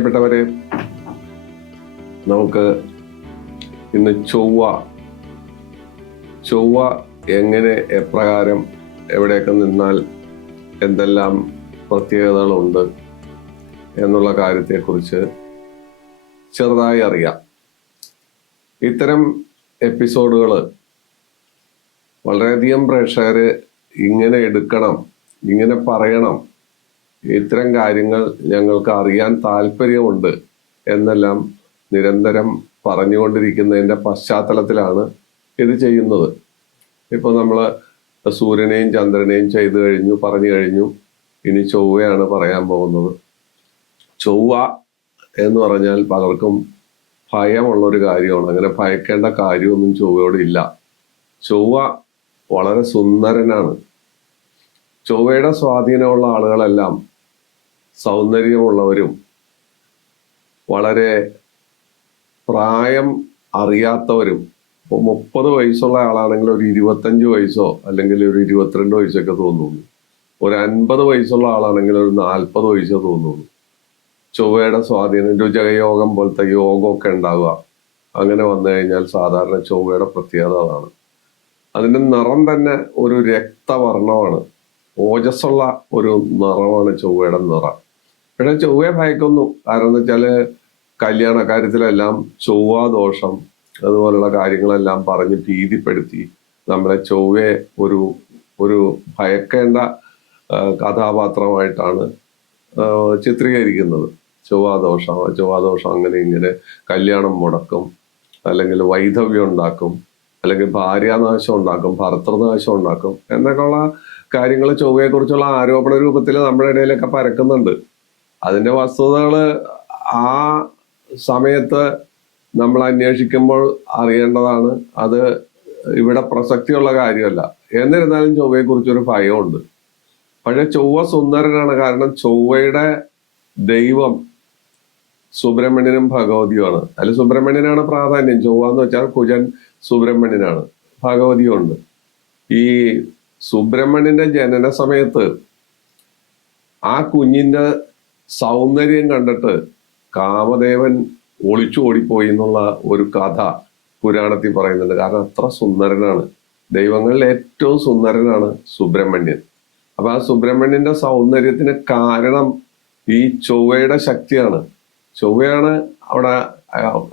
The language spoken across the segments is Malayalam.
പ്രിയപ്പെട്ടവരെ, നമുക്ക് ഇന്ന് ചൊവ്വ എങ്ങനെ, എപ്രകാരം, എവിടെയൊക്കെ നിന്നാൽ എന്തെല്ലാം പ്രത്യേകതകളുണ്ട് എന്നുള്ള കാര്യത്തെക്കുറിച്ച് ചെറുതായി അറിയാം. ഇത്തരം എപ്പിസോഡുകൾ വളരെയധികം പ്രേക്ഷകർ ഇങ്ങനെ എടുക്കണം, ഇങ്ങനെ പറയണം, ഇത്തരം കാര്യങ്ങൾ ഞങ്ങൾക്ക് അറിയാൻ താല്പര്യമുണ്ട് എന്നെല്ലാം നിരന്തരം പറഞ്ഞുകൊണ്ടിരിക്കുന്നതിൻ്റെ പശ്ചാത്തലത്തിലാണ് ഇത് ചെയ്യുന്നത്. ഇപ്പോൾ നമ്മൾ സൂര്യനെയും ചന്ദ്രനെയും പറഞ്ഞു കഴിഞ്ഞു. ഇനി ചൊവ്വയാണ് പറയാൻ പോകുന്നത്. ചൊവ്വ എന്ന് പറഞ്ഞാൽ പലർക്കും ഭയമുള്ളൊരു കാര്യമാണ്. അങ്ങനെ ഭയക്കേണ്ട കാര്യമൊന്നും ചൊവ്വയോട് ഇല്ല. ചൊവ്വ വളരെ സുന്ദരനാണ്. ചൊവ്വയുടെ സ്വാധീനമുള്ള ആളുകളെല്ലാം സൗന്ദര്യമുള്ളവരും വളരെ പ്രായം അറിയാത്തവരും. ഇപ്പോൾ 30 വയസ്സുള്ള ആളാണെങ്കിൽ ഒരു 25 വയസ്സോ അല്ലെങ്കിൽ ഒരു 22 വയസ്സൊക്കെ തോന്നുന്നു. ഒരു 50 വയസ്സുള്ള ആളാണെങ്കിൽ ഒരു 40 വയസ്സോ തോന്നുന്നു. ചൊവ്വയുടെ സ്വാധീനം, രുചകയോഗം പോലത്തെ യോഗമൊക്കെ ഉണ്ടാവുക. അങ്ങനെ വന്നു കഴിഞ്ഞാൽ സാധാരണ ചൊവ്വയുടെ പ്രത്യേകത അതാണ്. അതിൻ്റെ നിറം തന്നെ ഒരു രക്തവർണ്ണമാണ്, ഓജസ്സുള്ള ഒരു നിറമാണ് ചൊവ്വയുടെ നിറം. പക്ഷെ ചൊവ്വയെ ഭയക്കുന്നു. കാരണം എന്ന് വെച്ചാൽ കല്യാണ കാര്യത്തിലെല്ലാം ചൊവ്വാദോഷം അതുപോലുള്ള കാര്യങ്ങളെല്ലാം പറഞ്ഞ് ഭീതിപ്പെടുത്തി നമ്മളെ ചൊവ്വയെ ഒരു ഭയക്കേണ്ട കഥാപാത്രമായിട്ടാണ് ചിത്രീകരിക്കുന്നത്. ചൊവ്വാദോഷം അങ്ങനെ ഇങ്ങനെ കല്യാണം മുടക്കും, അല്ലെങ്കിൽ വൈധവ്യം ഉണ്ടാക്കും, അല്ലെങ്കിൽ ഭാര്യാനാശം ഉണ്ടാക്കും, ഭർത്തൃനാശം ഉണ്ടാക്കും എന്നൊക്കെയുള്ള കാര്യങ്ങൾ ചൊവ്വയെക്കുറിച്ചുള്ള ആരോപണ രൂപത്തിൽ നമ്മുടെ ഇടയിലൊക്കെ പരക്കുന്നുണ്ട്. അതിന്റെ വസ്തുതകൾ ആ സമയത്ത് നമ്മൾ അന്വേഷിക്കുമ്പോൾ അറിയേണ്ടതാണ്. അത് ഇവിടെ പ്രസക്തിയുള്ള കാര്യമല്ല. എന്നിരുന്നാലും ചൊവ്വയെക്കുറിച്ചൊരു ഭയമുണ്ട്. പക്ഷെ ചൊവ്വ സുന്ദരനാണ്. കാരണം ചൊവ്വയുടെ ദൈവം സുബ്രഹ്മണ്യനും ഭഗവതിയുമാണ്. അതിൽ സുബ്രഹ്മണ്യനാണ് പ്രാധാന്യം. ചൊവ്വ എന്ന് വെച്ചാൽ കുജൻ സുബ്രഹ്മണ്യനാണ്. ഭഗവതിയുണ്ട്. ഈ സുബ്രഹ്മണ്യന്റെ ജനന സമയത്ത് ആ കുഞ്ഞിന്റെ സൗന്ദര്യം കണ്ടിട്ട് കാമദേവൻ ഒളിച്ചു ഓടിപ്പോയി എന്നുള്ള ഒരു കഥ പുരാണത്തിൽ പറയുന്നുണ്ട്. കാരണം അത്ര സുന്ദരനാണ്. ദൈവങ്ങളിൽ ഏറ്റവും സുന്ദരനാണ് സുബ്രഹ്മണ്യൻ. അപ്പൊ ആ സുബ്രഹ്മണ്യന്റെ സൗന്ദര്യത്തിന് കാരണം ഈ ചൊവ്വയുടെ ശക്തിയാണ്. ചൊവ്വയാണ് അവിടെ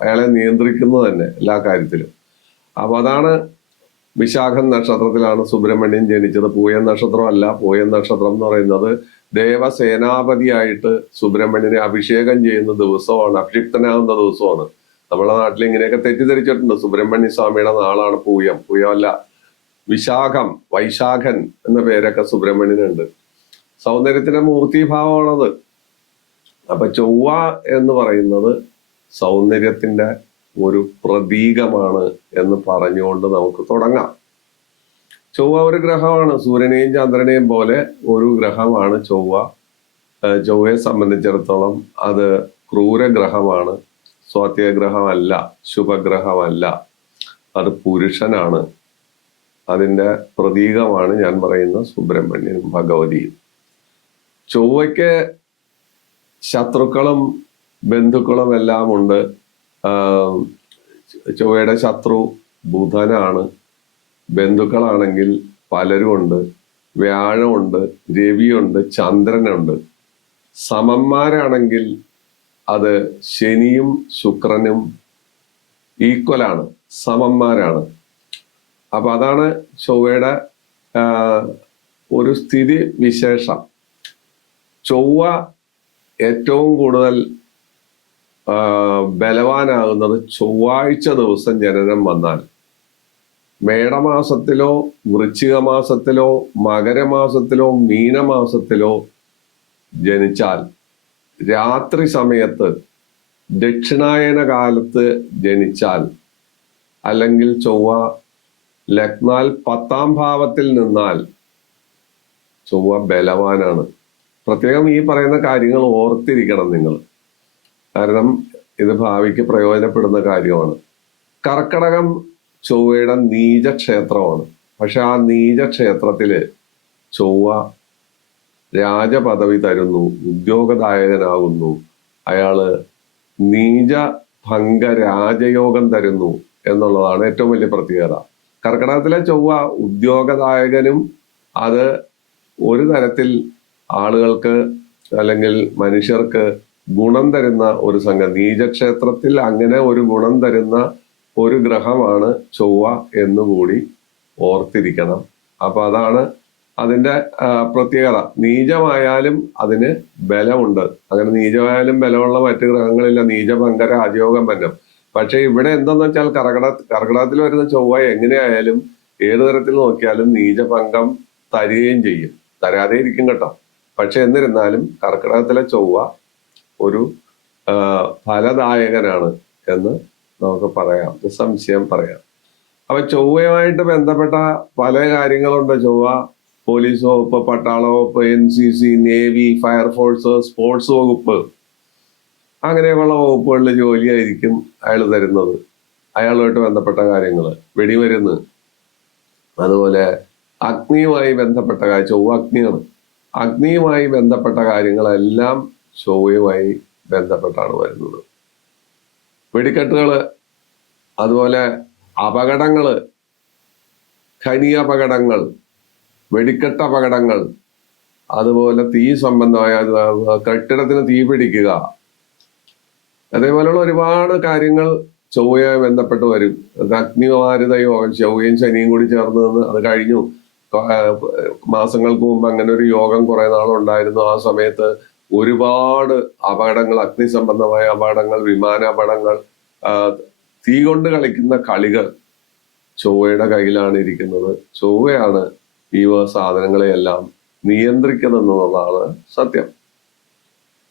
അയാളെ നിയന്ത്രിക്കുന്നത് തന്നെ എല്ലാ കാര്യത്തിലും. അപ്പൊ അതാണ് വിശാഖം നക്ഷത്രത്തിലാണ് സുബ്രഹ്മണ്യൻ ജനിച്ചത്. പൂയം നക്ഷത്രമല്ല. പൂയം നക്ഷത്രം എന്ന് പറയുന്നത് ദേവസേനാപതിയായിട്ട് സുബ്രഹ്മണ്യനെ അഭിഷേകം ചെയ്യുന്ന ദിവസമാണ്, അഭിഷിക്തനാകുന്ന ദിവസമാണ്. നമ്മുടെ നാട്ടിൽ ഇങ്ങനെയൊക്കെ തെറ്റിദ്ധരിച്ചിട്ടുണ്ട്. സുബ്രഹ്മണ്യ സ്വാമിയുടെ നാളാണ് പൂയം. പൂയമല്ല, വിശാഖം, വൈശാഖൻ എന്ന പേരൊക്കെ സുബ്രഹ്മണ്യനുണ്ട്. സൗന്ദര്യത്തിന്റെ മൂർത്തിഭാവമാണത്. അപ്പൊ ചൊവ്വ എന്ന് പറയുന്നത് സൗന്ദര്യത്തിന്റെ ഒരു പ്രതീകമാണ് എന്ന് പറഞ്ഞുകൊണ്ട് നമുക്ക് തുടങ്ങാം. ചൊവ്വ ഒരു ഗ്രഹമാണ്. സൂര്യനെയും ചന്ദ്രനെയും പോലെ ഒരു ഗ്രഹമാണ് ചൊവ്വ. ചൊവ്വയെ സംബന്ധിച്ചിടത്തോളം അത് ക്രൂരഗ്രഹമാണ്, സ്വാത്യഗ്രഹമല്ല, ശുഭഗ്രഹമല്ല. അത് പുരുഷനാണ്. അതിൻ്റെ പ്രതീകമാണ് ഞാൻ പറയുന്ന സുബ്രഹ്മണ്യനും ഭഗവതിയും. ചൊവ്വയ്ക്ക് ശത്രുക്കളും ബന്ധുക്കളും എല്ലാം ഉണ്ട്. ചൊവ്വയുടെ ശത്രു ബുധനാണ്. ബന്ധുക്കളാണെങ്കിൽ പലരും ഉണ്ട്. വ്യാഴമുണ്ട്, രവിയുണ്ട്, ചന്ദ്രനുണ്ട്. സമന്മാരാണെങ്കിൽ അത് ശനിയും ശുക്രനും ഈക്വലാണ്, സമന്മാരാണ്. അപ്പൊ അതാണ് ചൊവ്വയുടെ ഒരു സ്ഥിതി വിശേഷം. ചൊവ്വ ഏറ്റവും കൂടുതൽ ബലവാനാകുന്നത് ചൊവ്വാഴ്ച ദിവസം ജനനം വന്നാൽ. മേടമാസത്തിലോ വൃശ്ചിക മാസത്തിലോ മകരമാസത്തിലോ മീനമാസത്തിലോ ജനിച്ചാൽ, രാത്രി സമയത്ത് ദക്ഷിണായന കാലത്ത് ജനിച്ചാൽ, അല്ലെങ്കിൽ ചൊവ്വ ലഗ്നാൽ 10ാം ഭാവത്തിൽ നിന്നാൽ ചൊവ്വ ബലവാനാണ്. പ്രത്യേകം ഈ പറയുന്ന കാര്യങ്ങൾ ഓർത്തിരിക്കണം നിങ്ങൾ. കാരണം ഇത് ഭാവിക്ക് പ്രയോജനപ്പെടുന്ന കാര്യമാണ്. കർക്കടകം ചൊവ്വയുടെ നീചക്ഷേത്രമാണ്. പക്ഷെ ആ നീചക്ഷേത്രത്തില് ചൊവ്വ രാജപദവി തരുന്നു, ഉദ്യോഗദായകനാകുന്നു. അയാള് നീച ഭംഗ രാജയോഗം തരുന്നു എന്നുള്ളതാണ് ഏറ്റവും വലിയ പ്രത്യേകത. കർക്കിടകത്തിലെ ചൊവ്വ ഉദ്യോഗദായകനും അത് ഒരു തരത്തിൽ ആളുകൾക്ക് അല്ലെങ്കിൽ മനുഷ്യർക്ക് ഗുണം തരുന്ന ഒരു സംഘം. നീചക്ഷേത്രത്തിൽ അങ്ങനെ ഒരു ഗുണം തരുന്ന ഒരു ഗ്രഹമാണ് ചൊവ്വ എന്നുകൂടി ഓർത്തിരിക്കണം. അപ്പൊ അതാണ് അതിന്റെ പ്രത്യേകത. നീചമായാലും അതിന് ബലമുണ്ട്. അങ്ങനെ നീചമായാലും ബലമുള്ള മറ്റു ഗ്രഹങ്ങളില്ല. നീചഭംഗ രാജയോഗം വന്നം. പക്ഷെ ഇവിടെ എന്തെന്ന് വെച്ചാൽ കർക്കിടകത്തിൽ വരുന്ന ചൊവ്വ എങ്ങനെയായാലും ഏതു തരത്തിൽ നോക്കിയാലും നീചഭംഗം തരികയും ചെയ്യും. തരാതെ ഇരിക്കും കേട്ടോ. പക്ഷെ എന്നിരുന്നാലും കർക്കിടകത്തിലെ ചൊവ്വ ഒരു ഫലദായകനാണ് എന്ന് നമുക്ക് പറയാം, നിസ്സംശയം പറയാം. അപ്പൊ ചൊവ്വയുമായിട്ട് ബന്ധപ്പെട്ട പല കാര്യങ്ങളുണ്ട്. ചൊവ്വ പോലീസ് വകുപ്പ്, പട്ടാള വകുപ്പ്, NCC, നേവി, ഫയർഫോഴ്സ്, സ്പോർട്സ് വകുപ്പ്, അങ്ങനെയൊക്കെയുള്ള വകുപ്പുകളിൽ ജോലിയായിരിക്കും അയാൾ തരുന്നത്. അയാളുമായിട്ട് ബന്ധപ്പെട്ട കാര്യങ്ങൾ, വെടിമരുന്ന്, അതുപോലെ അഗ്നിയുമായി ബന്ധപ്പെട്ട കാര്യം. ചൊവ്വ അഗ്നിയാണ്. അഗ്നിയുമായി ബന്ധപ്പെട്ട കാര്യങ്ങളെല്ലാം ചൊവ്വയുമായി ബന്ധപ്പെട്ടാണ് വരുന്നത്. വെടിക്കെട്ടുകള്, അതുപോലെ അപകടങ്ങള്, ഖനി അപകടങ്ങൾ, വെടിക്കെട്ട് അപകടങ്ങൾ, അതുപോലെ തീ സംബന്ധമായ കെട്ടിടത്തിന് തീ പിടിക്കുക, അതേപോലെയുള്ള ഒരുപാട് കാര്യങ്ങൾ ചൊവ്വയുമായി ബന്ധപ്പെട്ട് വരും. അഗ്നിമാരുത യോഗം, ചൊവ്വയും ശനിയും കൂടി ചേർന്ന് നിന്ന് അത് കഴിഞ്ഞു. മാസങ്ങൾക്ക് മുമ്പ് അങ്ങനെ ഒരു യോഗം കുറെ നാളുണ്ടായിരുന്നു. ആ സമയത്ത് ഒരുപാട് അപകടങ്ങൾ, അഗ്നി സംബന്ധമായ അപകടങ്ങൾ, വിമാന അപകടങ്ങൾ, തീ കൊണ്ട് കളിക്കുന്ന കളികൾ ചൊവ്വയുടെ കയ്യിലാണ് ഇരിക്കുന്നത്. ചൊവ്വയാണ് ഈ സാധനങ്ങളെയെല്ലാം നിയന്ത്രിക്കുന്നതെന്നുള്ളതാണ് സത്യം.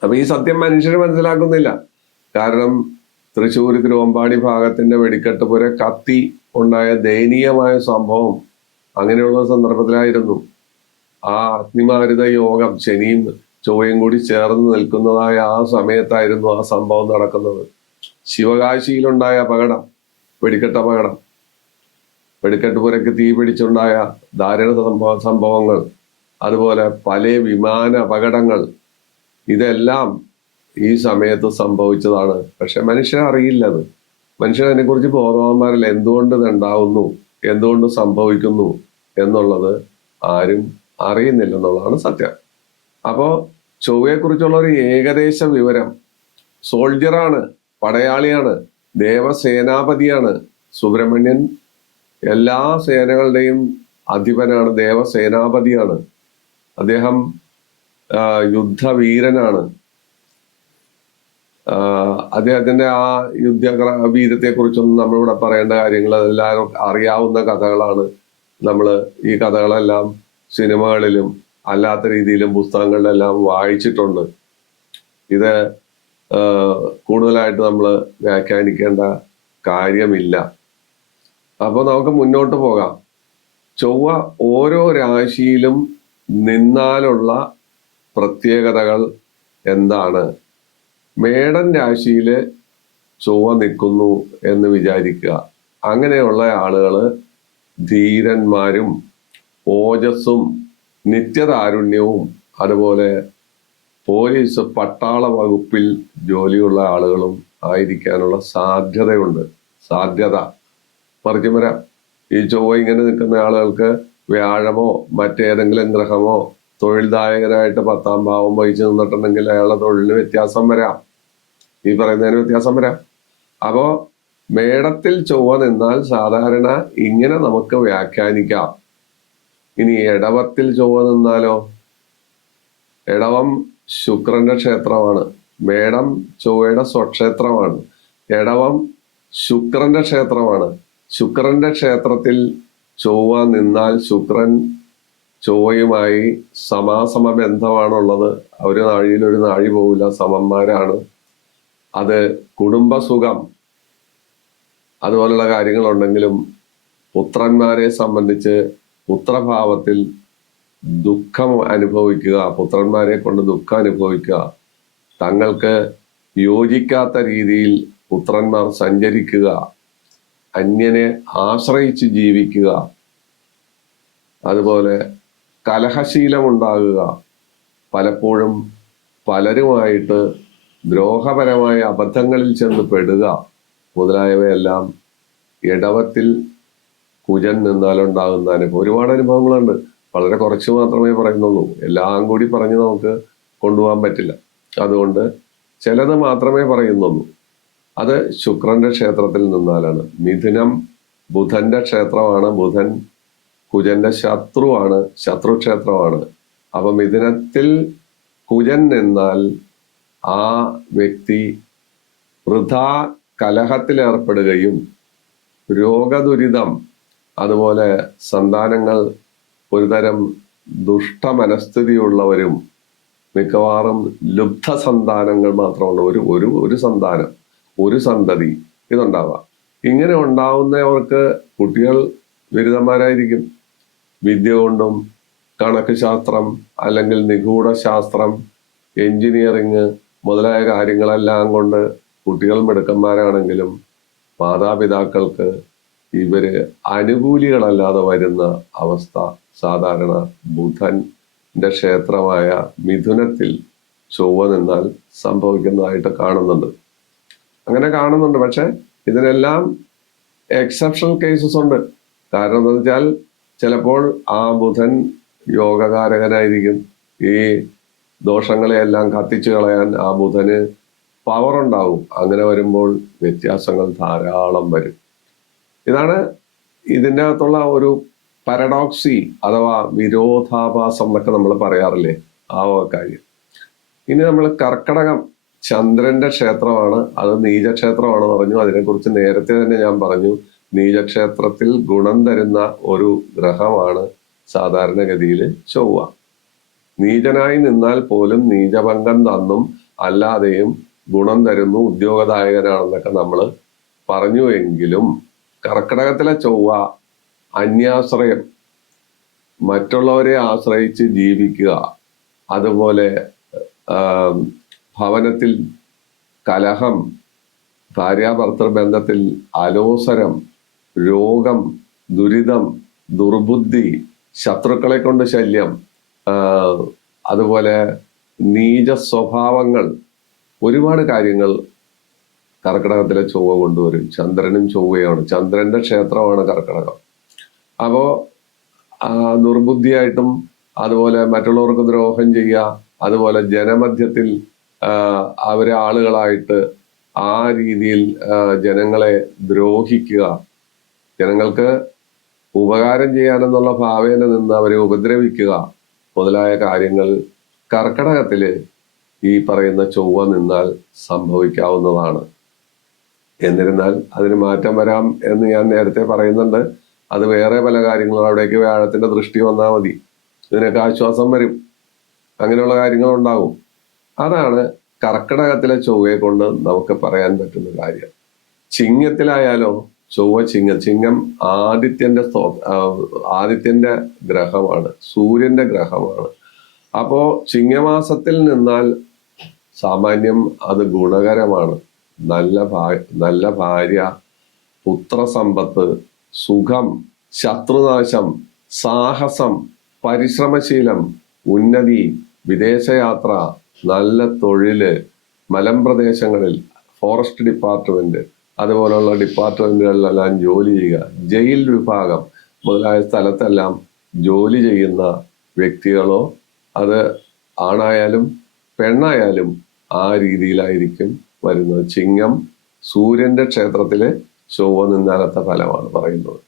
അപ്പൊ ഈ സത്യം മനുഷ്യർ മനസ്സിലാക്കുന്നില്ല. കാരണം തൃശ്ശൂർ തിരുവമ്പാടി ഭാഗത്തിന്റെ വെടിക്കെട്ട് പുര കത്തി ഉണ്ടായ ദയനീയമായ സംഭവം അങ്ങനെയുള്ള സന്ദർഭത്തിലായിരുന്നു. ആ അഗ്നിമാരുത യോഗം ശനിയും ചൊവ്വയും കൂടി ചേർന്ന് നിൽക്കുന്നതായ ആ സമയത്തായിരുന്നു ആ സംഭവം നടക്കുന്നത്. ശിവകാശിയിലുണ്ടായ അപകടം, വെടിക്കെട്ട് അപകടം, വെടിക്കെട്ട് പുരയ്ക്ക് തീ പിടിച്ചുണ്ടായ ദാരുണ സംഭവങ്ങൾ, അതുപോലെ പല വിമാന അപകടങ്ങൾ, ഇതെല്ലാം ഈ സമയത്ത് സംഭവിച്ചതാണ്. പക്ഷെ മനുഷ്യൻ അറിയില്ലത്. മനുഷ്യൻ അതിനെക്കുറിച്ച് ബോധവാന്മാരല്ല. എന്തുകൊണ്ട് ഇത് ഉണ്ടാവുന്നു, എന്തുകൊണ്ട് സംഭവിക്കുന്നു എന്നുള്ളത് ആരും അറിയുന്നില്ലെന്നുള്ളതാണ് സത്യം. അപ്പോ ചൊവ്വയെക്കുറിച്ചുള്ള ഒരു ഏകദേശ വിവരം, സോൾജറാണ്, പടയാളിയാണ്, ദേവസേനാപതിയാണ്. സുബ്രഹ്മണ്യൻ എല്ലാ സേനകളുടെയും അധിപനാണ്, ദേവസേനാപതിയാണ്. അദ്ദേഹം യുദ്ധവീരനാണ്. അദ്ദേഹത്തിന്റെ ആ വീരത്തെ കുറിച്ചൊന്നും നമ്മളിവിടെ പറയേണ്ട കാര്യങ്ങൾ അതെല്ലാവരും അറിയാവുന്ന കഥകളാണ്. നമ്മൾ ഈ കഥകളെല്ലാം സിനിമകളിലും അല്ലാത്ത രീതിയിലും പുസ്തകങ്ങളിലെല്ലാം വായിച്ചിട്ടുണ്ട്. ഇത് കൂടുതലായിട്ട് നമ്മൾ വ്യാഖ്യാനിക്കേണ്ട കാര്യമില്ല. അപ്പൊ നമുക്ക് മുന്നോട്ട് പോകാം. ചൊവ്വ ഓരോ രാശിയിലും നിന്നാലുള്ള പ്രത്യേകതകൾ എന്താണ്? മേടൻ രാശിയില് ചൊവ്വ നിൽക്കുന്നു എന്ന് വിചാരിക്കുക. അങ്ങനെയുള്ള ആളുകള് ധീരന്മാരും ഓജസ്സും നിത്യതാരുണ്യവും, അതുപോലെ പോലീസ്, പട്ടാള വകുപ്പിൽ ജോലിയുള്ള ആളുകളും ആയിരിക്കാനുള്ള സാധ്യത മറിച്ച് വരാം. ഈ ചൊവ്വ ഇങ്ങനെ നിൽക്കുന്ന ആളുകൾക്ക് വ്യാഴമോ മറ്റേതെങ്കിലും ഗ്രഹമോ തൊഴിൽദായകനായിട്ട് 10ാം ഭാവം വഹിച്ചു നിന്നിട്ടുണ്ടെങ്കിൽ അയാളുടെ തൊഴിലിന് വ്യത്യാസം വരാം, ഈ പറയുന്നതിന് വ്യത്യാസം വരാം. അപ്പോ മേടത്തിൽ ചൊവ്വ നിന്നാൽ സാധാരണ ഇങ്ങനെ നമുക്ക് വ്യാഖ്യാനിക്കാം. ഇനി ഇടവത്തിൽ ചൊവ്വ നിന്നാലോ? ഇടവം ശുക്രന്റെ ക്ഷേത്രമാണ്, മേടം ചൊവ്വയുടെ സ്വക്ഷേത്രമാണ്, ഇടവം ശുക്രന്റെ ക്ഷേത്രമാണ്. ശുക്രന്റെ ക്ഷേത്രത്തിൽ ചൊവ്വ നിന്നാൽ ശുക്രൻ ചൊവ്വയുമായി സമാസമ ബന്ധമാണുള്ളത്. ഒരു നാഴിയിൽ ഒരു നാഴി പോവില്ല, സമന്മാരാണ്. അത് കുടുംബസുഖം അതുപോലുള്ള കാര്യങ്ങളുണ്ടെങ്കിലും പുത്രന്മാരെ സംബന്ധിച്ച് പുത്രഭാവത്തിൽ ദുഃഖം അനുഭവിക്കുക, പുത്രന്മാരെ കൊണ്ട് ദുഃഖം അനുഭവിക്കുക, തങ്ങൾക്ക് യോജിക്കാത്ത രീതിയിൽ പുത്രന്മാർ സഞ്ചരിക്കുക, അന്യനെ ആശ്രയിച്ച് ജീവിക്കുക, അതുപോലെ കലഹശീലമുണ്ടാകുക, പലപ്പോഴും പലരുമായിട്ട് ദ്രോഹപരമായ അബദ്ധങ്ങളിൽ ചെന്ന് പെടുക മുതലായവയെല്ലാം ഇടവത്തിൽ കുജൻ നിന്നാലുണ്ടാകുന്ന അനുഭവം. ഒരുപാട് അനുഭവങ്ങളുണ്ട്. വളരെ കുറച്ച് മാത്രമേ പറയുന്നുള്ളൂ. എല്ലാം കൂടി പറഞ്ഞ് നമുക്ക് കൊണ്ടുപോകാൻ പറ്റില്ല. അതുകൊണ്ട് ചിലത് മാത്രമേ പറയുന്നുള്ളൂ. അത് ശുക്രന്റെ ക്ഷേത്രത്തിൽ നിന്നാലാണ്. മിഥുനം ബുധന്റെ ക്ഷേത്രമാണ്. ബുധൻ കുജന്റെ ശത്രുവാണ്, ശത്രുക്ഷേത്രമാണ്. അപ്പൊ മിഥുനത്തിൽ കുജൻ നിന്നാൽ ആ വ്യക്തി വൃഥാ കലഹത്തിലേർപ്പെടുകയും രോഗദുരിതം, അതുപോലെ സന്താനങ്ങൾ ഒരുതരം ദുഷ്ടമനസ്ഥിതിയുള്ളവരും, മിക്കവാറും ലുബ്ധ സന്താനങ്ങൾ മാത്രമുള്ള ഒരു സന്താനം, ഒരു സന്തതി ഇതുണ്ടാവാം. ഇങ്ങനെ ഉണ്ടാവുന്നവർക്ക് കുട്ടികൾ ബിരുദന്മാരായിരിക്കും. വിദ്യ കൊണ്ടും കണക്ക് ശാസ്ത്രം അല്ലെങ്കിൽ നിഗൂഢ ശാസ്ത്രം, എഞ്ചിനീയറിങ് മുതലായ കാര്യങ്ങളെല്ലാം കൊണ്ട് കുട്ടികൾ മിടുക്കന്മാരാണെങ്കിലും മാതാപിതാക്കൾക്ക് ഇവര് അനുകൂലികളല്ലാതെ വരുന്ന അവസ്ഥ സാധാരണ ബുധന്റെ ക്ഷേത്രമായ മിഥുനത്തിൽ ചൊവ്വ നിന്നാൽ സംഭവിക്കുന്നതായിട്ട് കാണുന്നുണ്ട്. അങ്ങനെ കാണുന്നുണ്ട്. പക്ഷെ ഇതിനെല്ലാം എക്സെപ്ഷണൽ കേസസ് ഉണ്ട്. കാരണം എന്താണെന്ന് വെച്ചാൽ ചിലപ്പോൾ ആ ബുധൻ യോഗകാരകനായിരിക്കും. ഈ ദോഷങ്ങളെയെല്ലാം കത്തിച്ചു കളയാൻ ആ ബുധന് പവർ ഉണ്ടാവും. അങ്ങനെ വരുമ്പോൾ വ്യത്യാസങ്ങൾ ധാരാളം വരും. ഇതാണ് ഇതിൻ്റെ അകത്തുള്ള ഒരു പാരഡോക്സി അഥവാ വിരോധാഭാസം എന്നൊക്കെ നമ്മൾ പറയാറില്ലേ, ആ കാര്യം. ഇനി നമ്മൾ കർക്കടകം ചന്ദ്രന്റെ ക്ഷേത്രമാണ്. അത് നീചക്ഷേത്രമാണെന്ന് പറഞ്ഞു. അതിനെക്കുറിച്ച് നേരത്തെ തന്നെ ഞാൻ പറഞ്ഞു. നീചക്ഷേത്രത്തിൽ ഗുണം തരുന്ന ഒരു ഗ്രഹമാണ് സാധാരണഗതിയിൽ ചൊവ്വ. നീചനായി നിന്നാൽ പോലും നീചഭംഗം തന്നും അല്ലാതെയും ഗുണം തരുന്നു, ഉദ്യോഗദായകനാണെന്നൊക്കെ നമ്മൾ പറഞ്ഞു. എങ്കിലും കർക്കിടകത്തിലെ ചൊവ്വ അന്യാശ്രയം, മറ്റുള്ളവരെ ആശ്രയിച്ച് ജീവിക്കുക, അതുപോലെ ഭവനത്തിൽ കലഹം, ഭാര്യാഭർത്തൃ ബന്ധത്തിൽ അലോസരം, രോഗം, ദുരിതം, ദുർബുദ്ധി, ശത്രുക്കളെ കൊണ്ട് ശല്യം, അതുപോലെ നീച സ്വഭാവങ്ങൾ, ഒരുപാട് കാര്യങ്ങൾ കർക്കിടകത്തിലെ ചൊവ്വ കൊണ്ടുവരും. ചന്ദ്രനും ചൊവ്വയാണ്. ചന്ദ്രന്റെ ക്ഷേത്രമാണ് കർക്കിടകം. അപ്പോ ദുർബുദ്ധിയായിട്ടും, അതുപോലെ മറ്റുള്ളവർക്ക് ദ്രോഹം ചെയ്യുക, അതുപോലെ ജനമധ്യത്തിൽ അവരെ ആളുകളായിട്ട് ആ രീതിയിൽ ജനങ്ങളെ ദ്രോഹിക്കുക, ജനങ്ങൾക്ക് ഉപകാരം ചെയ്യാനെന്നുള്ള ഭാവേന നിന്ന് അവരെ ഉപദ്രവിക്കുക മുതലായ കാര്യങ്ങൾ കർക്കിടകത്തില് ഈ പറയുന്ന ചൊവ്വ നിന്നാൽ സംഭവിക്കാവുന്നതാണ്. എന്നിരുന്നാൽ അതിന് മാറ്റം വരാം എന്ന് ഞാൻ നേരത്തെ പറയുന്നുണ്ട്. അത് വേറെ പല കാര്യങ്ങളും, അവിടേക്ക് വ്യാഴത്തിന്റെ ദൃഷ്ടി വന്നാൽ മതി, ഇതിനൊക്കെ ആശ്വാസം വരും. അങ്ങനെയുള്ള കാര്യങ്ങൾ ഉണ്ടാകും. അതാണ് കർക്കിടകത്തിലെ ചൊവ്വയെ കൊണ്ട് നമുക്ക് പറയാൻ പറ്റുന്ന കാര്യം. ചിങ്ങത്തിലായാലോ ചൊവ്വ ചിങ്ങം ആദിത്യന്റെ ഗ്രഹമാണ്, സൂര്യന്റെ ഗ്രഹമാണ്. അപ്പോ ചിങ്ങമാസത്തിൽ നിന്നാൽ സാമാന്യം അത് ഗുണകരമാണ്. നല്ല ഭാര്യ, പുത്രസമ്പത്ത്, സുഖം, ശത്രുനാശം, സാഹസം, പരിശ്രമശീലം, ഉന്നതി, വിദേശയാത്ര, നല്ല തൊഴില്, മലമ്പ്രദേശങ്ങളിൽ ഫോറസ്റ്റ് ഡിപ്പാർട്ട്മെന്റ് അതുപോലുള്ള ഡിപ്പാർട്ട്മെന്റുകളിലെല്ലാം ജോലി ചെയ്യുക, ജയിൽ വിഭാഗം മുതലായ സ്ഥലത്തെല്ലാം ജോലി ചെയ്യുന്ന വ്യക്തികളോ, അത് ആണായാലും പെണ്ണായാലും ആ രീതിയിലായിരിക്കും വരുന്നത്. ചിങ്ങം സൂര്യന്റെ ക്ഷേത്രത്തില് ചൊവ്വ നിന്നാലത്തെ ഫലമാണ് പറയുന്നത്.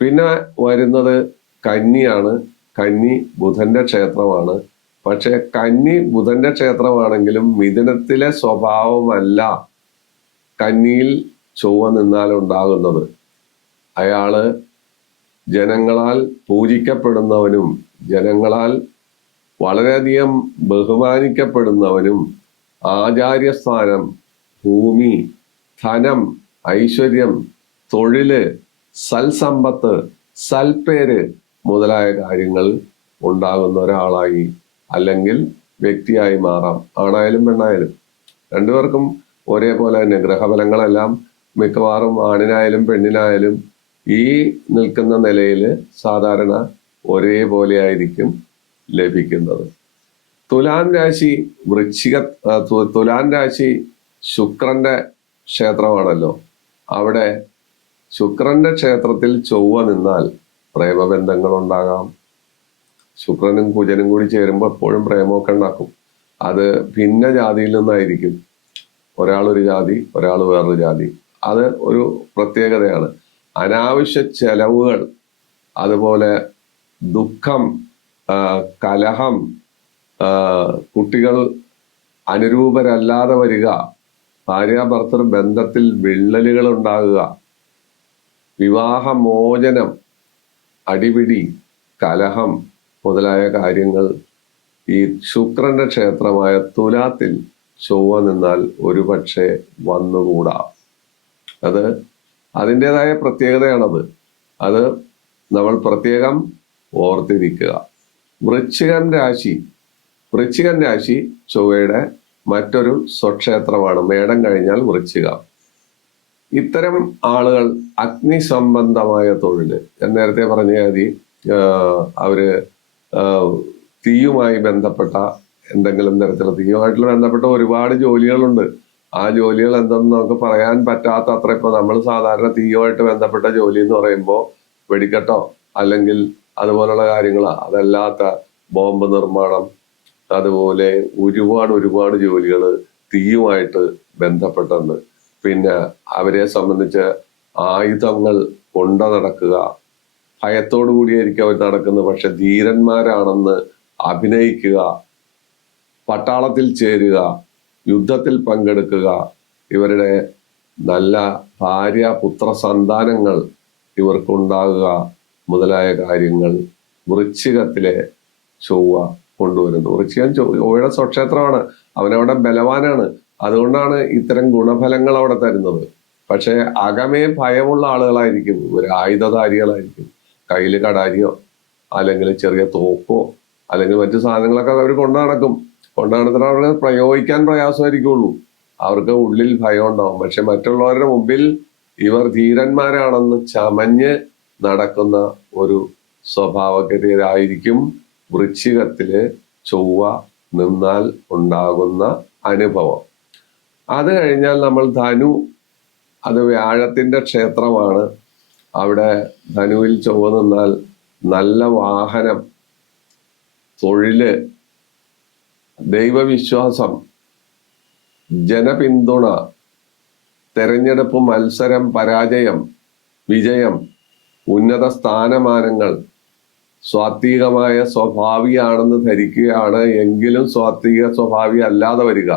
പിന്നെ വരുന്നത് കന്നിയാണ്. കന്നി ബുധന്റെ ക്ഷേത്രമാണ്. പക്ഷെ കന്നി ബുധന്റെ ക്ഷേത്രമാണെങ്കിലും മിഥുനത്തിലെ സ്വഭാവമല്ല കന്നിയിൽ ചൊവ്വ നിന്നാൽ ഉണ്ടാകുന്നത്. അയാള് ജനങ്ങളാൽ പൂജിക്കപ്പെടുന്നവനും ജനങ്ങളാൽ വളരെയധികം ബഹുമാനിക്കപ്പെടുന്നവനും ആചാര്യസ്ഥാനം, ഭൂമി, ധനം, ഐശ്വര്യം, തൊഴില്, സൽസമ്പത്ത്, സൽപ്പേര് മുതലായ കാര്യങ്ങൾ ഉണ്ടാകുന്ന ഒരാളായി അല്ലെങ്കിൽ വ്യക്തിയായി മാറാം. ആണായാലും പെണ്ണായാലും രണ്ടുപേർക്കും ഒരേപോലെ തന്നെ ഗ്രഹഫലങ്ങളെല്ലാം മിക്കവാറും ആണിനായാലും പെണ്ണിനായാലും ഈ നിൽക്കുന്ന നിലയിൽ സാധാരണ ഒരേപോലെ ആയിരിക്കും ലഭിക്കുന്നത്. തുലാം രാശി തുലാം രാശി ശുക്രന്റെ ക്ഷേത്രമാണല്ലോ. അവിടെ ശുക്രന്റെ ക്ഷേത്രത്തിൽ ചൊവ്വ നിന്നാൽ പ്രേമബന്ധങ്ങൾ ഉണ്ടാകാം. ശുക്രനും കുജനും കൂടി ചേരുമ്പോൾ എപ്പോഴും പ്രേമമൊക്കെ ഉണ്ടാക്കും. അത് ഭിന്ന ജാതിയിൽ നിന്നായിരിക്കും. ഒരാളൊരു ജാതി, ഒരാൾ വേറൊരു ജാതി. അത് ഒരു പ്രത്യേകതയാണ്. അനാവശ്യ ചെലവുകൾ, അതുപോലെ ദുഃഖം, കലഹം, കുട്ടികൾ അനുരൂപരല്ലാതെ വരിക, ഭാര്യാഭർത്തൃ ബന്ധത്തിൽ വിള്ളലുകൾ ഉണ്ടാകുക, വിവാഹമോചനം, അടിപിടി, കലഹം മുതലായ കാര്യങ്ങൾ ഈ ശുക്രന്റെ ക്ഷേത്രമായ തുലാത്തിൽ ചൊവ്വ നിന്നാൽ ഒരുപക്ഷെ വന്നുകൂടാ. അത് അതിൻ്റെതായ പ്രത്യേകതയാണത്. അത് നമ്മൾ പ്രത്യേകം ഓർത്തിരിക്കുക. വൃശ്ചികൻ രാശി ചൊവ്വയുടെ മറ്റൊരു സ്വക്ഷേത്രമാണ്. മേടം കഴിഞ്ഞാൽ വൃശ്ചികം. ഇത്തരം ആളുകൾ അഗ്നി സംബന്ധമായ തൊഴില്, ഞാൻ നേരത്തെ പറഞ്ഞ മതി, അവര് തീയുമായി ബന്ധപ്പെട്ട എന്തെങ്കിലും തരത്തിലുള്ള തീയുമായിട്ടുള്ള ബന്ധപ്പെട്ട ഒരുപാട് ജോലികളുണ്ട്. ആ ജോലികൾ എന്തെന്ന് നമുക്ക് പറയാൻ പറ്റാത്ത അത്ര. ഇപ്പൊ നമ്മൾ സാധാരണ തീയുമായിട്ട് ബന്ധപ്പെട്ട ജോലി എന്ന് പറയുമ്പോൾ വെടിക്കെട്ടോ അല്ലെങ്കിൽ അതുപോലുള്ള കാര്യങ്ങളാ. അതല്ലാത്ത ബോംബ് നിർമ്മാണം, അതുപോലെ ഒരുപാട് ജോലികൾ തീയുമായിട്ട് ബന്ധപ്പെട്ടുണ്ട്. പിന്നെ അവരെ സംബന്ധിച്ച് ആയുധങ്ങൾ കൊണ്ട നടക്കുക, ഭയത്തോടു കൂടിയായിരിക്കും അവർ നടക്കുന്നത്. പക്ഷെ ധീരന്മാരാണെന്ന് അഭിനയിക്കുക, പട്ടാളത്തിൽ ചേരുക, യുദ്ധത്തിൽ പങ്കെടുക്കുക, ഇവരുടെ നല്ല ഭാര്യ പുത്ര സന്താനങ്ങൾ ഇവർക്കുണ്ടാകുക മുതലായ കാര്യങ്ങൾ വൃശ്ചികത്തിലെ ചൊവ്വ കൊണ്ടുവരുന്നു. വൃശ്ചികം ചൊവ്വയുടെ സ്വക്ഷേത്രമാണ്. അവനവിടെ ബലവാനാണ്. അതുകൊണ്ടാണ് ഇത്തരം ഗുണഫലങ്ങൾ അവിടെ തരുന്നത്. പക്ഷെ അകമേ ഭയമുള്ള ആളുകളായിരിക്കും ഇവർ, ആയുധധാരികളായിരിക്കും. കയ്യിൽ കടാരിയോ അല്ലെങ്കിൽ ചെറിയ തോക്കോ അല്ലെങ്കിൽ മറ്റു സാധനങ്ങളൊക്കെ അവർ കൊണ്ടു നടത്തുന്ന അവർക്ക് പ്രയോഗിക്കാൻ പ്രയാസമായിരിക്കുള്ളൂ. അവർക്ക് ഉള്ളിൽ ഭയം ഉണ്ടാവും. പക്ഷെ മറ്റുള്ളവരുടെ മുമ്പിൽ ഇവർ ധീരന്മാരാണെന്ന് ചമഞ്ഞ് നടക്കുന്ന ഒരു സ്വഭാവഗതിയിലായിരിക്കും വൃശ്ചികത്തില് ചൊവ്വ നിന്നാൽ ഉണ്ടാകുന്ന അനുഭവം. അത് കഴിഞ്ഞാൽ നമ്മൾ ധനു, അത് വ്യാഴത്തിന്റെ ക്ഷേത്രമാണ്. അവിടെ ധനുവിൽ ചൊവ്വ നിന്നാൽ നല്ല വാഹനം, തൊഴില്, ദൈവവിശ്വാസം, ജനപിന്തുണ, തെരഞ്ഞെടുപ്പ് മത്സരം, പരാജയം, വിജയം, ഉന്നത സ്ഥാനമാനങ്ങൾ. സ്വാത്വികമായ സ്വഭാവിയാണെന്ന് ധരിക്കുകയാണ് എങ്കിലും സ്വാത്വിക സ്വഭാവി അല്ലാതെ വരിക.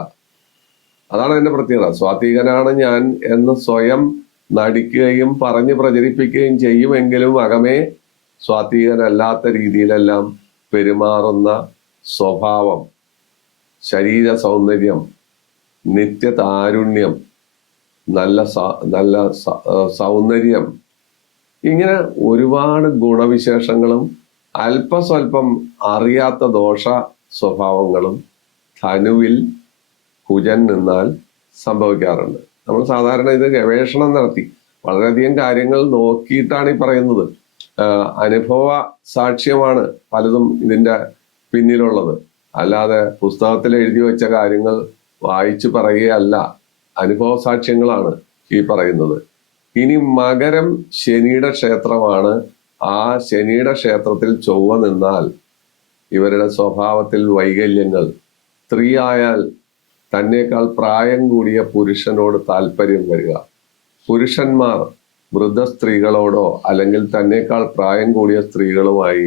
അതാണ് എന്റെ പ്രത്യേകത. സ്വാത്വികനാണ് ഞാൻ എന്ന് സ്വയം നടിക്കുകയും പറഞ്ഞ് പ്രചരിപ്പിക്കുകയും ചെയ്യുമെങ്കിലും അകമേ സ്വാത്വികനല്ലാത്ത രീതിയിലെല്ലാം പെരുമാറുന്ന സ്വഭാവം, ശരീര സൗന്ദര്യം, നിത്യതാരുണ്യം, നല്ല സൗന്ദര്യം, ഇങ്ങനെ ഒരുപാട് ഗുണവിശേഷങ്ങളും അല്പസ്വല്പം അറിയാത്ത ദോഷ സ്വഭാവങ്ങളും ധനുവിൽ കുജൻ നിന്നാൽ സംഭവിക്കാറുണ്ട്. നമ്മൾ സാധാരണ ഇത് ഗവേഷണം നടത്തി വളരെയധികം കാര്യങ്ങൾ നോക്കിയിട്ടാണ് ഈ പറയുന്നത്. അനുഭവ സാക്ഷ്യമാണ് പലതും ഇതിന്റെ പിന്നിലുള്ളത്. അല്ലാതെ പുസ്തകത്തിൽ എഴുതി വെച്ച കാര്യങ്ങൾ വായിച്ചു പറയുകയല്ല, അനുഭവ സാക്ഷ്യങ്ങളാണ് ഈ പറയുന്നത്. ഇനി മകരം ശനിയുടെ ക്ഷേത്രമാണ്. ആ ശനിയുടെ ക്ഷേത്രത്തിൽ ചൊവ്വ നിന്നാൽ ഇവരുടെ സ്വഭാവത്തിൽ വൈകല്യങ്ങൾ. സ്ത്രീ ആയാൽ തന്നേക്കാൾ പ്രായം കൂടിയ പുരുഷനോട് താല്പര്യം വരിക, പുരുഷന്മാർ വൃദ്ധ സ്ത്രീകളോടോ അല്ലെങ്കിൽ തന്നേക്കാൾ പ്രായം കൂടിയ സ്ത്രീകളുമായി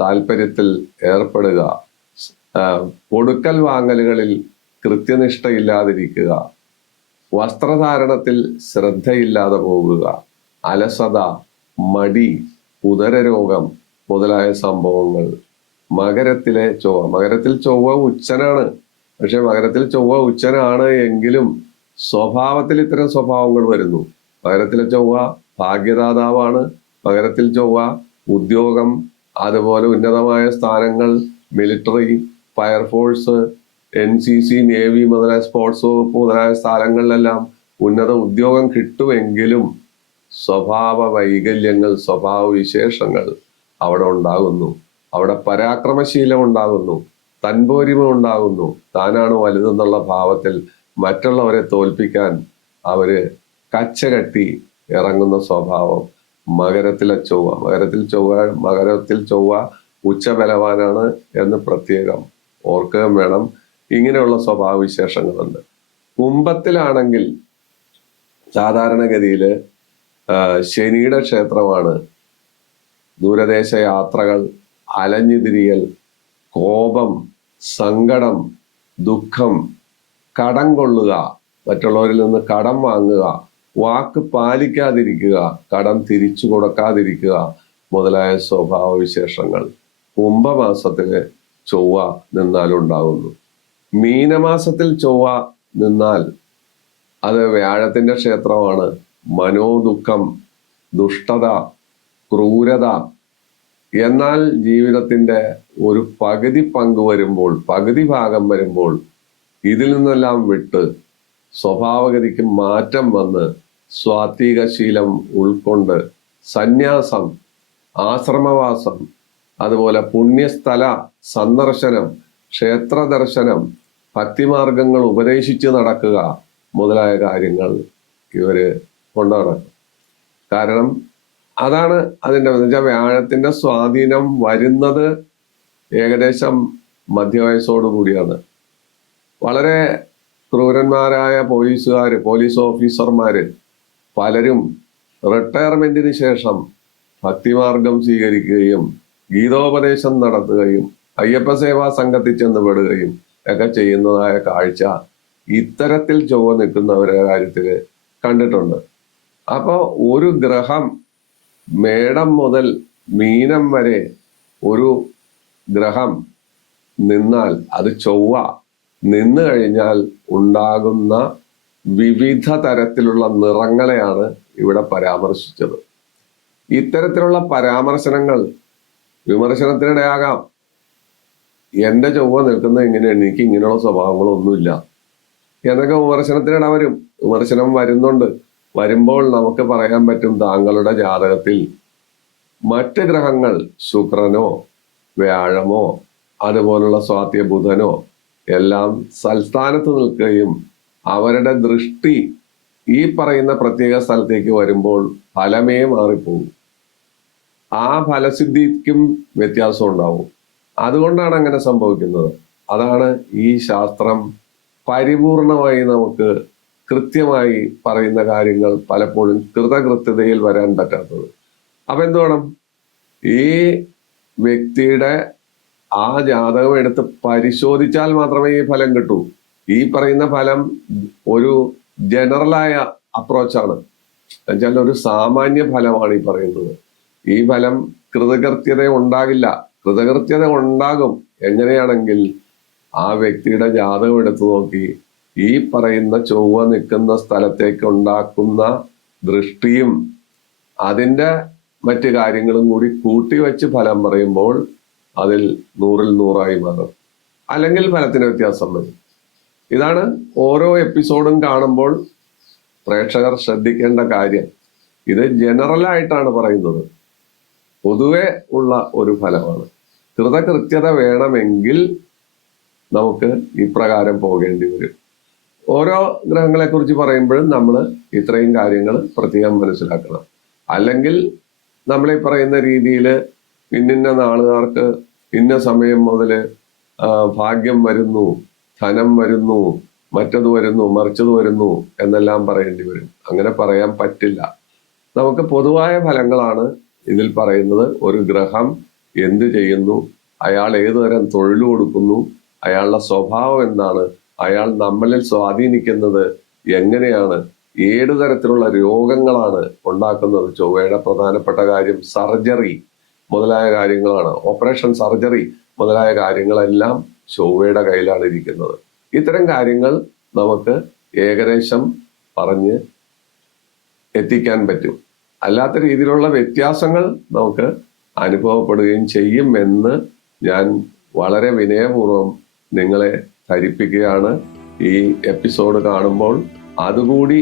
താല്പര്യത്തിൽ ഏർപ്പെടുക, കൊടുക്കൽ വാങ്ങലുകളിൽ കൃത്യനിഷ്ഠയില്ലാതിരിക്കുക, വസ്ത്രധാരണത്തിൽ ശ്രദ്ധയില്ലാതെ പോകുക, അലസത, മടി, ഉദരരോഗം മുതലായ സംഭവങ്ങൾ. മകരത്തിൽ ചൊവ്വ ഉച്ചനാണ്. പക്ഷെ മകരത്തിൽ ചൊവ്വ ഉച്ചനാണ് എങ്കിലും സ്വഭാവത്തിൽ ഇത്തരം സ്വഭാവങ്ങൾ വരുന്നു. മകരത്തിലെ ചൊവ്വ ഭാഗ്യദാതാവാണ്. മകരത്തിൽ ചൊവ്വ ഉദ്യോഗം, അതുപോലെ ഉന്നതമായ സ്ഥാനങ്ങൾ, മിലിറ്ററി, ഫയർഫോഴ്സ്, NCC, നേവി മുതലായ സ്പോർട്സ് വകുപ്പ് മുതലായ സ്ഥലങ്ങളിലെല്ലാം ഉന്നത ഉദ്യോഗം കിട്ടുമെങ്കിലും സ്വഭാവ വൈകല്യങ്ങൾ, സ്വഭാവ വിശേഷങ്ങൾ അവിടെ ഉണ്ടാകുന്നു. അവിടെ പരാക്രമശീലം ഉണ്ടാകുന്നു, തൻപോരിമ ഉണ്ടാകുന്നു, താനാണ് വലുതെന്നുള്ള ഭാവത്തിൽ മറ്റുള്ളവരെ തോൽപ്പിക്കാൻ അവര് കച്ചകെട്ടി ഇറങ്ങുന്ന സ്വഭാവം മകരത്തിലെ ചൊവ്വ. മകരത്തിൽ ചൊവ്വ ഉച്ചബലവാനാണ് എന്ന് പ്രത്യേകം ഓർക്കുകയും വേണം. ഇങ്ങനെയുള്ള സ്വഭാവവിശേഷങ്ങളുണ്ട്. കുംഭത്തിലാണെങ്കിൽ സാധാരണഗതിയില് ശനിയുടെ ക്ഷേത്രമാണ്. ദൂരദേശ യാത്രകൾ, അലഞ്ഞുതിരിയൽ, കോപം, സങ്കടം, ദുഃഖം, കടം കൊള്ളുക, മറ്റുള്ളവരിൽ നിന്ന് കടം വാങ്ങുക, വാക്ക് പാലിക്കാതിരിക്കുക, കടം തിരിച്ചു കൊടുക്കാതിരിക്കുക മുതലായ സ്വഭാവവിശേഷങ്ങൾ കുംഭമാസത്തില് ചൊവ്വ നിന്നാലുണ്ടാകുന്നു. മീനമാസത്തിൽ ചൊവ്വ നിന്നാൽ അത് വ്യാഴത്തിന്റെ ക്ഷേത്രമാണ്. മനോദുഃഖം, ദുഷ്ടത, ക്രൂരത. എന്നാൽ ജീവിതത്തിന്റെ ഒരു പകുതി പങ്ക് വരുമ്പോൾ, പകുതി ഭാഗം വരുമ്പോൾ ഇതിൽ നിന്നെല്ലാം വിട്ട് സ്വഭാവഗതിക്ക് മാറ്റം വന്ന് സ്വാത്വിക ശീലം ഉൾക്കൊണ്ട് സന്യാസം, ആശ്രമവാസം, അതുപോലെ പുണ്യസ്ഥല സന്ദർശനം, ക്ഷേത്ര ദർശനം, ഭക്തിമാർഗങ്ങൾ ഉപദേശിച്ച് നടക്കുക മുതലായ കാര്യങ്ങൾ ഇവര് കൊണ്ടുനടക്കും. കാരണം അതാണ് അതിൻ്റെ വെച്ചാൽ വ്യാഴത്തിന്റെ സ്വാധീനം വരുന്നത് ഏകദേശം മധ്യവയസ്സോടു കൂടിയാണ്. വളരെ ക്രൂരന്മാരായ പോലീസ് ഓഫീസർമാര് പലരും റിട്ടയർമെന്റിന് ശേഷം ഭക്തിമാർഗം സ്വീകരിക്കുകയും ഗീതോപദേശം നടത്തുകയും അയ്യപ്പ സേവാ സംഘത്തിൽ ചെന്ന് പെടുകയും ഒക്കെ ചെയ്യുന്നതായ കാഴ്ച ഇത്തരത്തിൽ ചൊവ്വ നിൽക്കുന്നവരുടെ കാര്യത്തിൽ കണ്ടിട്ടുണ്ട്. അപ്പോൾ ഒരു ഗ്രഹം മേടം മുതൽ മീനം വരെ ഒരു ഗ്രഹം നിന്നാൽ, അത് ചൊവ്വ നിന്ന് കഴിഞ്ഞാൽ ഉണ്ടാകുന്ന വിവിധ തരത്തിലുള്ള നിറങ്ങളെയാണ് ഇവിടെ പരാമർശിച്ചത്. ഇത്തരത്തിലുള്ള പരാമർശനങ്ങൾ വിമർശനത്തിനിടയാകാം. എന്റെ ചൊവ്വ നിൽക്കുന്നത് എങ്ങനെയാണ്, എനിക്ക് ഇങ്ങനെയുള്ള സ്വഭാവങ്ങളൊന്നുമില്ല എന്നൊക്കെ വിമർശനത്തിനിട വരും. വിമർശനം വരുമ്പോൾ നമുക്ക് പറയാൻ പറ്റും, താങ്കളുടെ ജാതകത്തിൽ മറ്റ് ഗ്രഹങ്ങൾ ശുക്രനോ വ്യാഴമോ അതുപോലുള്ള സ്വാത്യ ബുധനോ എല്ലാം സൽസ്ഥാനത്ത് നിൽക്കുകയും അവരുടെ ദൃഷ്ടി ഈ പറയുന്ന പ്രത്യേക സ്ഥലത്തേക്ക് വരുമ്പോൾ ഫലമേ മാറിപ്പോകും. ആ ഫലസിദ്ധിക്കും വ്യത്യാസം ഉണ്ടാവും. അതുകൊണ്ടാണ് അങ്ങനെ സംഭവിക്കുന്നത്. അതാണ് ഈ ശാസ്ത്രം പരിപൂർണമായി നമുക്ക് കൃത്യമായി പറയുന്ന കാര്യങ്ങൾ പലപ്പോഴും കൃതകൃത്യതയിൽ വരാൻ പറ്റാത്തത്. അപ്പൊ എന്ത് വേണം? ഈ വ്യക്തിയുടെ ആ ജാതകം എടുത്ത് പരിശോധിച്ചാൽ മാത്രമേ ഈ ഫലം കിട്ടൂ. ഈ പറയുന്ന ഫലം ഒരു ജനറലായ അപ്രോച്ചാണ്. എന്നുവെച്ചാൽ ഒരു സാമാന്യ ഫലമാണ് ഈ പറയുന്നത്. ഈ ഫലം കൃതകൃത്യത ഉണ്ടാകില്ല. കൃതകൃത്യത ഉണ്ടാകും എങ്ങനെയാണെങ്കിൽ ആ വ്യക്തിയുടെ ജാതകം എടുത്തു നോക്കി ഈ പറയുന്ന ചൊവ്വ നിൽക്കുന്ന സ്ഥലത്തേക്ക് ഉണ്ടാക്കുന്ന ദൃഷ്ടിയും അതിൻ്റെ മറ്റു കാര്യങ്ങളും കൂടി കൂട്ടിവെച്ച് ഫലം പറയുമ്പോൾ അതിൽ 100-ൽ 100 മാറും. അല്ലെങ്കിൽ ഫലത്തിന് വ്യത്യാസം വരും. ഇതാണ് ഓരോ എപ്പിസോഡും കാണുമ്പോൾ പ്രേക്ഷകർ ശ്രദ്ധിക്കേണ്ട കാര്യം. ഇത് ജനറലായിട്ടാണ് പറയുന്നത്, പൊതുവെ ഉള്ള ഒരു ഫലമാണ്. കൃതകൃത്യത വേണമെങ്കിൽ നമുക്ക് ഇപ്രകാരം പോകേണ്ടി വരും. ഓരോ ഗ്രഹങ്ങളെ കുറിച്ച് പറയുമ്പോഴും നമ്മൾ ഇത്രയും കാര്യങ്ങൾ പ്രത്യേകം മനസ്സിലാക്കണം. അല്ലെങ്കിൽ നമ്മൾ ഈ പറയുന്ന രീതിയിൽ ഇന്നിന്ന നാളുകാർക്ക് ഇന്ന സമയം മുതൽ ഭാഗ്യം വരുന്നു, ധനം വരുന്നു, മറ്റത് വരുന്നു, മറിച്ചത് വരുന്നു എന്നെല്ലാം പറയേണ്ടി വരും. അങ്ങനെ പറയാൻ പറ്റില്ല. നമുക്ക് പൊതുവായ ഫലങ്ങളാണ് ഇതിൽ പറയുന്നത്. ഒരു ഗ്രഹം എന്ത് ചെയ്യുന്നു, അയാൾ ഏതുതരം തൊഴിൽ കൊടുക്കുന്നു, അയാളുടെ സ്വഭാവം എന്താണ്, അയാൾ നമ്മളിൽ സ്വാധീനിക്കുന്നത് എങ്ങനെയാണ്, ഏതു തരത്തിലുള്ള രോഗങ്ങളാണ് ഉണ്ടാക്കുന്നത്. ചൊവ്വയുടെ പ്രധാനപ്പെട്ട കാര്യം സർജറി മുതലായ കാര്യങ്ങളാണ്. ഓപ്പറേഷൻ, സർജറി മുതലായ കാര്യങ്ങളെല്ലാം ചൊവ്വയുടെ കയ്യിലാണ് ഇരിക്കുന്നത്. ഇത്തരം കാര്യങ്ങൾ നമുക്ക് ഏകദേശം പറഞ്ഞ് എത്തിക്കാൻ പറ്റും. അല്ലാത്ത രീതിയിലുള്ള വ്യത്യാസങ്ങൾ നമുക്ക് അനുഭവപ്പെടുകയും ചെയ്യും എന്ന് ഞാൻ വളരെ വിനയപൂർവ്വം നിങ്ങളെ ധരിപ്പിക്കുകയാണ്. ഈ എപ്പിസോഡ് കാണുമ്പോൾ അതുകൂടി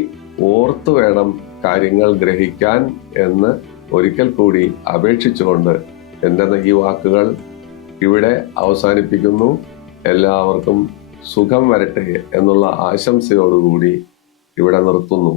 ഓർത്തു വേണം കാര്യങ്ങൾ ഗ്രഹിക്കാൻ എന്ന് ഒരിക്കൽ കൂടി അപേക്ഷിച്ചുകൊണ്ട് എൻ്റെ ഈ വാക്കുകൾ ഇവിടെ അവസാനിപ്പിക്കുന്നു. എല്ലാവർക്കും സുഖം വരട്ടെ എന്നുള്ള ആശംസയോടുകൂടി ഇവിടെ നിർത്തുന്നു.